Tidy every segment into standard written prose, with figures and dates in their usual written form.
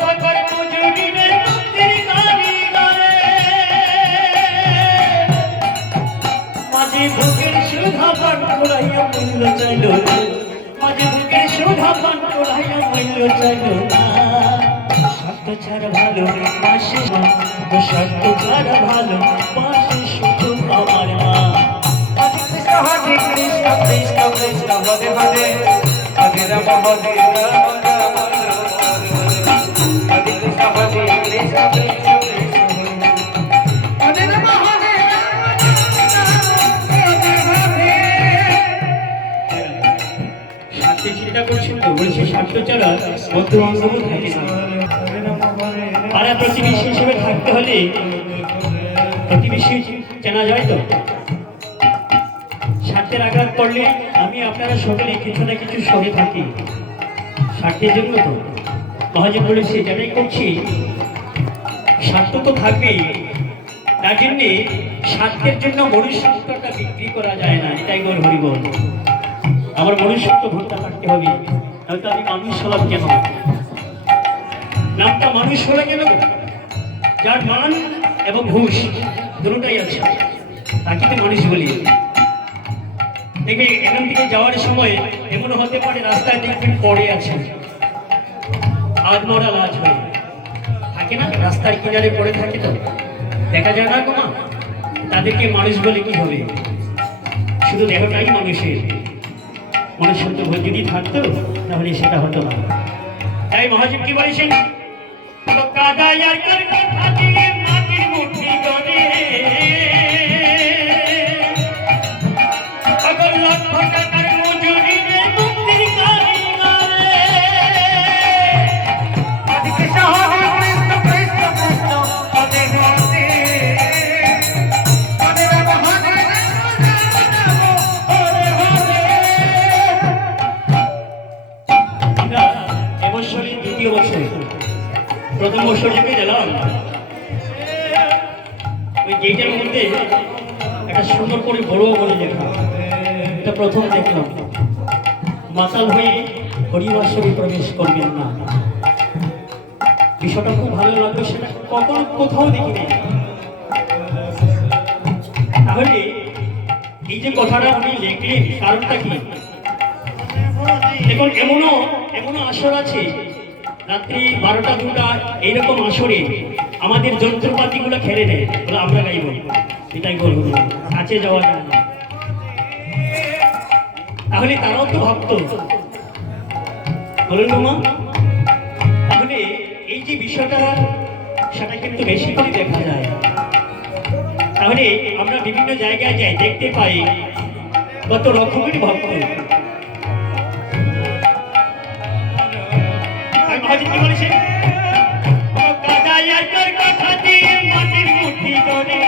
টাকার মজুরি রে মন্দির কারিগরে মাঝে বুকের সুধা পান করাইয়া মূল্য চাইল মাঝে বুকের সুধা পান করাইয়া মূল্য চাইল না স্বার্থ ছাড়া ভালো পাশে মা স্বার্থ ছাড়া ভালো পাশে শুধু আমার মা Hare Krishna, Krishna Krishna, Hare Hare, Hare Rama, Hare Rama, Rama Rama, Hare Krishna, Hare Krishna, Krishna Krishna, Hare Rama, Hare Rama, Rama Rama, সাথে চিন্তা করছেন তো বলছে স্বার্থ ছাড়া বন্ধু বান্ধব থাকে না পাড়া প্রতিবেশী হিসেবে থাকতে হলে প্রতিবেশী চেনা যায় তো স্বার্থের আঘাত করলে আমি আপনারা সকলে কিছু না কিছু সরে থাকি স্বার্থের জন্য তো মহাজন বলেছে যারাই করছি স্বার্থ তো থাকবেই তার জন্যে স্বার্থের জন্য মনুষ্যত্বটা বিক্রি করা যায় না এটাই গর হরিবল আমার মনুষ্যত্ব ভোটটা থাকতে হবে নয়তো আমি মানুষ হলাম কেন নামটা মানুষ হলে কেন যার মান এবং ঘুষ দুটোটাই আছে তাকে তো মানুষ বলি দেখবে এখান থেকে যাওয়ার সময় এমন হতে পারে রাস্তায় দেখবেন পড়ে আছে আধমরা লাশ হয়ে থাকে না রাস্তার কিনারে পড়ে থাকে তো দেখা যায় না গোমা তাদেরকে মানুষ বলে কি হবে শুধু দেহটাই মানুষের মনুষ্যত্ব যদি থাকতো তাহলে সেটা হতো না তাই মহাজন কি বলেছেন মাটির মুঠি গনে টাকার মজুরি রে মন্দির কারিগরে Hare Krishna, Hare Krishna, Krishna Krishna, Hare Hare, Hare Rama, Hare Rama, Hare Hare. আমরা এবছরই দ্বিতীয় বছর প্রথম বছর থেকে গেলাম ওই গেটের মধ্যে একটা সুন্দর করে বড় বড় লেখা এটা প্রথম দেখলাম মাতাল হয়ে হরিবাসরে প্রবেশ করবেন না বিষয়টা খুব ভালো লাগলো সেটা কখনো কোথাও দেখিনি তাহলে এই যে কথাটা উনি লিখলেন কারণটা কি দেখুন এমনও আসর আছে রাত্রি 12টা 2টা এইরকম আসরে আমাদের যন্ত্রপাতিগুলো খেলে নেয় বলে আমরা গাইব এটাই বলবো কাছে যাওয়া যায় না তাহলে তারাও তো ভাবত বলুন মা তাহলে এই যে বিষয়টা সেটা কিন্তু বেশি করে দেখা যায় তাহলে আমরা বিভিন্ন জায়গায় যাই দেখতে পাই কত রকমের ভক্ত মহাজন কি বলেছে কথা দিয়ে মাটির মুঠি করে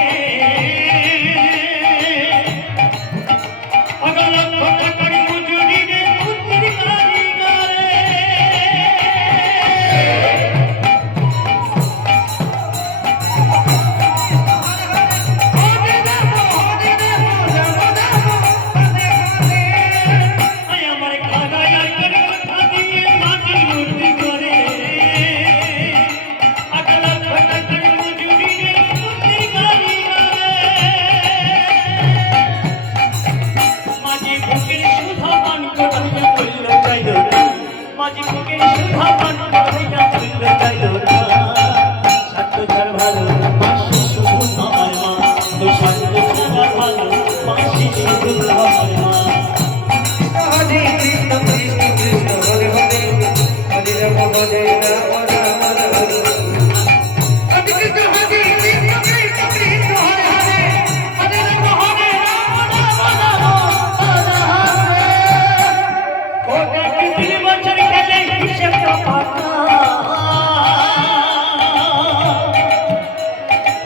টাকার মজুরি রে মন্দির কারিগরে আমার কাদায় কথা দিয়ে মাটির মুঠি করে মাঝে বুকের সুধা পান করাইয়া মূল্য চাইল না স্বার্থ ছাড়া ভালো পাশে শুধু আমার মা স্বার্থ ছাড়া ভালো পাশে শুধু আমার মা Hare Krishna, Krishna Krishna, Hare Hare, Hare Rama, Hare Rama, Rama Rama. Hare Krishna, Hare Krishna, Krishna Krishna, Hare Hare, Hare Rama, Hare Rama, Rama Rama, Hare Hare. ওটা তিন বছর গেলে হিসেবটা পাকা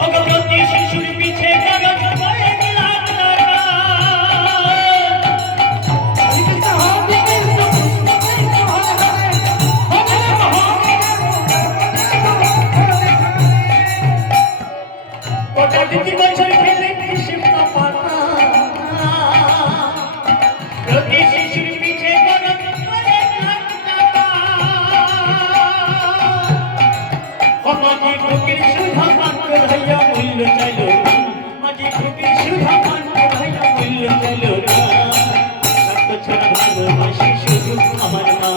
অগরতি শিশুর পিছে কাগজ কয়েক লাখ টাকা Hare Krishna, Hare Krishna, Krishna Krishna, Hare Hare, Hare Rama, Hare ভালোবাসি শুধু আমার মা।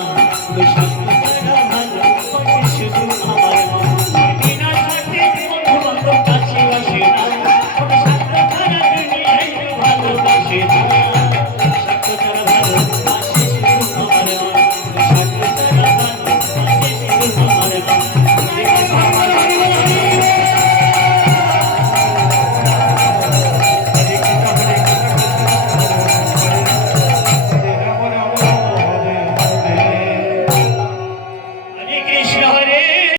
গো স্বামী